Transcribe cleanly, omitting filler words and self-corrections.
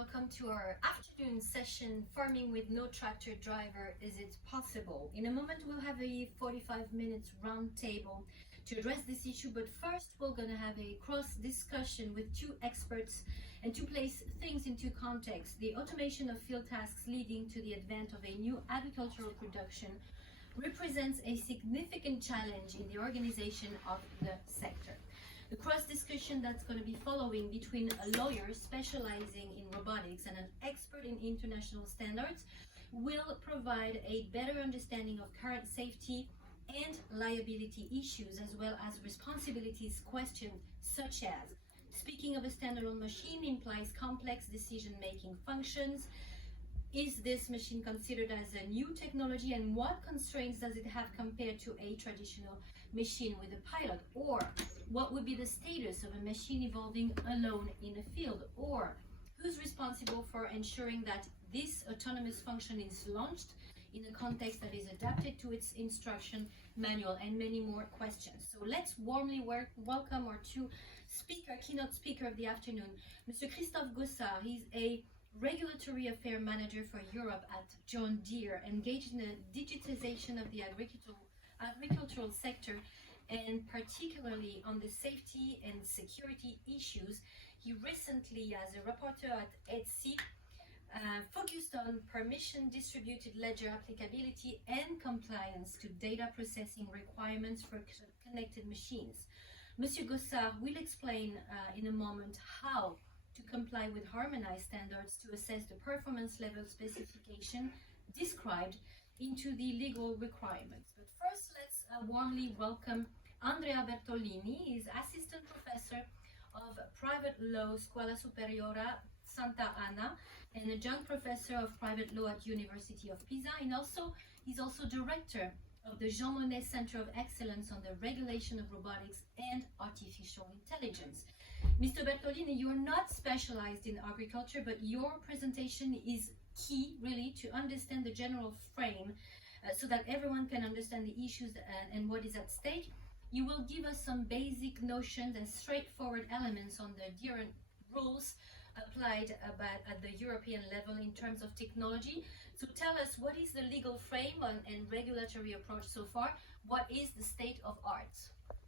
welcome to our afternoon session, Farming with No Tractor Driver, Is It Possible? In a moment we'll have a 45 minutes round table to address this issue, but first we're going to have a cross discussion with two experts and to place things into context. The automation of field tasks leading to the advent of a new agricultural production represents a significant challenge in the organization of the sector. The cross discussion that's going to be following between a lawyer specializing in robotics and an expert in international standards will provide a better understanding of current safety and liability issues, as well as responsibilities questions such as speaking of a standalone machine implies complex decision-making functions. Is this machine considered as a new technology, and what constraints does it have compared to a traditional machine with a pilot? Or what would be the status of a machine evolving alone in a field? Or who's responsible for ensuring that this autonomous function is launched in a context that is adapted to its instruction manual, and many more questions. So let's warmly welcome our keynote speaker of the afternoon, Mr. Christophe Gossard. He's a Regulatory Affairs Manager for Europe at John Deere, engaged in the digitization of the agricultural sector, and particularly on the safety and security issues. He recently, as a rapporteur at ETSI, focused on permission distributed ledger applicability and compliance to data processing requirements for connected machines. Monsieur Gossard will explain in a moment how to comply with harmonized standards to assess the performance level specification described into the legal requirements. But first, let's warmly welcome Andrea Bertolini. He's Assistant Professor of Private Law, Scuola Superiore Santa Anna, and Adjunct Professor of Private Law at University of Pisa. And he's also Director of the Jean Monnet Center of Excellence on the Regulation of Robotics and Artificial Intelligence. Mr. Bertolini, you are not specialized in agriculture, but your presentation is key, really, to understand the general frame so that everyone can understand the issues and what is at stake. You will give us some basic notions and straightforward elements on the different rules applied at the European level in terms of technology. So tell us, what is the legal frame and regulatory approach so far? What is the state of art?